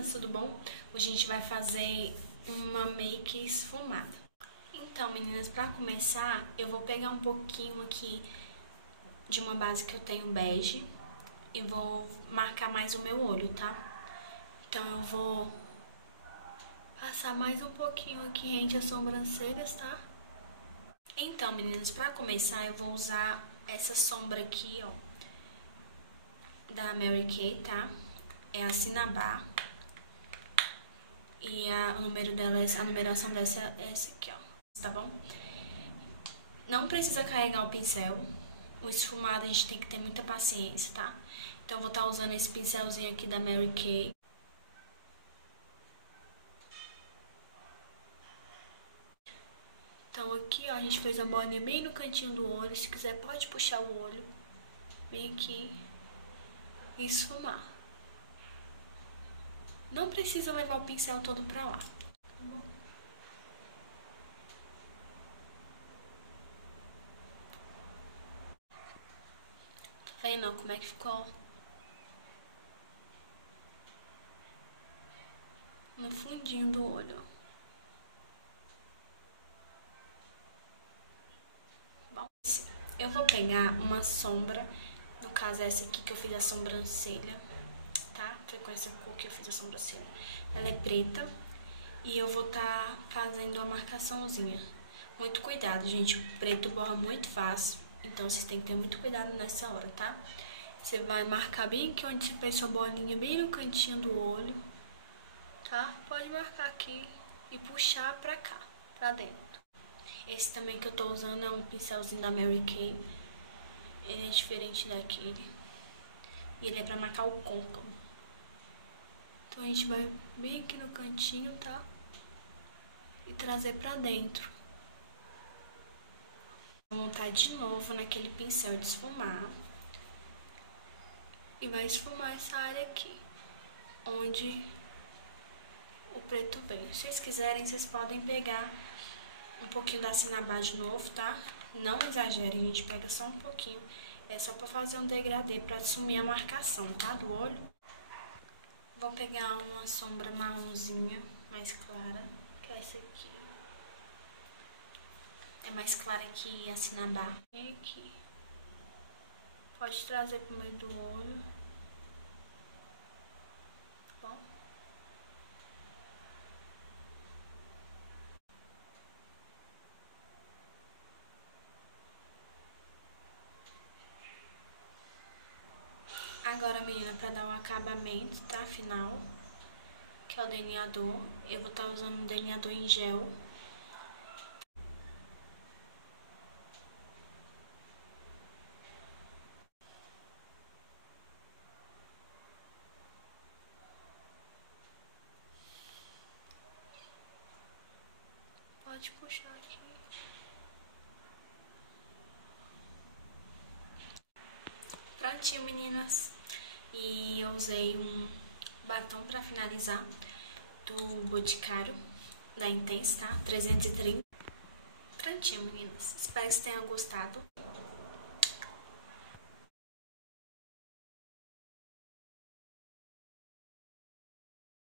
meninas, tudo bom? Hoje a gente vai fazer uma make esfumada. Então, meninas, pra começar, eu vou pegar um pouquinho aqui de uma base que eu tenho bege e vou marcar mais o meu olho, tá? Então eu vou passar mais um pouquinho aqui entre as sobrancelhas, tá? Então, meninas, pra começar eu vou usar essa sombra aqui, ó, da Mary Kay, tá? É a Cinnabar. E o número dela, a numeração dessa é essa aqui, ó, tá bom? Não precisa carregar o pincel. O esfumado a gente tem que ter muita paciência, tá? Então eu vou estar usando esse pincelzinho aqui da Mary Kay. Então aqui, ó, a gente fez a bolinha bem no cantinho do olho. Se quiser pode puxar o olho bem aqui e esfumar. Não precisa levar o pincel todo pra lá. Tá vendo como é que ficou? No fundinho do olho. Bom, eu vou pegar uma sombra, no caso essa aqui que eu fiz a sobrancelha, tá? Foi com essa cor que eu fiz a sobrancelha. Ela é preta e eu vou estar fazendo a marcaçãozinha. Muito cuidado, gente, o preto borra muito fácil, então vocês têm que ter muito cuidado nessa hora, tá? Você vai marcar bem aqui onde você fez sua bolinha, bem no cantinho do olho, tá? Pode marcar aqui e puxar pra cá, pra dentro. Esse também que eu tô usando é um pincelzinho da Mary Kay. Ele é diferente daquele. E ele é pra marcar o côncavo. Então a gente vai bem aqui no cantinho, tá? E trazer pra dentro. Vou montar de novo naquele pincel de esfumar. E vai esfumar essa área aqui, onde o preto vem. Se vocês quiserem, vocês podem pegar um pouquinho da Cinnabar de novo, tá? Não exagerem, a gente pega só um pouquinho. É só pra fazer um degradê, pra assumir a marcação, tá? Do olho. Vou pegar uma sombra marronzinha, mais clara, que é essa aqui. É mais clara que a Cinnabar. Vem aqui. Pode trazer pro meio do olho. Tá bom? Agora, menina, pra dar um acabamento, tá? Final, que é o delineador. Eu vou estar usando um delineador em gel. Pode puxar aqui. Prontinho, meninas. E eu usei um batom pra finalizar do Boticário, da Intense, tá? 330. Prontinho, meninas. Espero que vocês tenham gostado.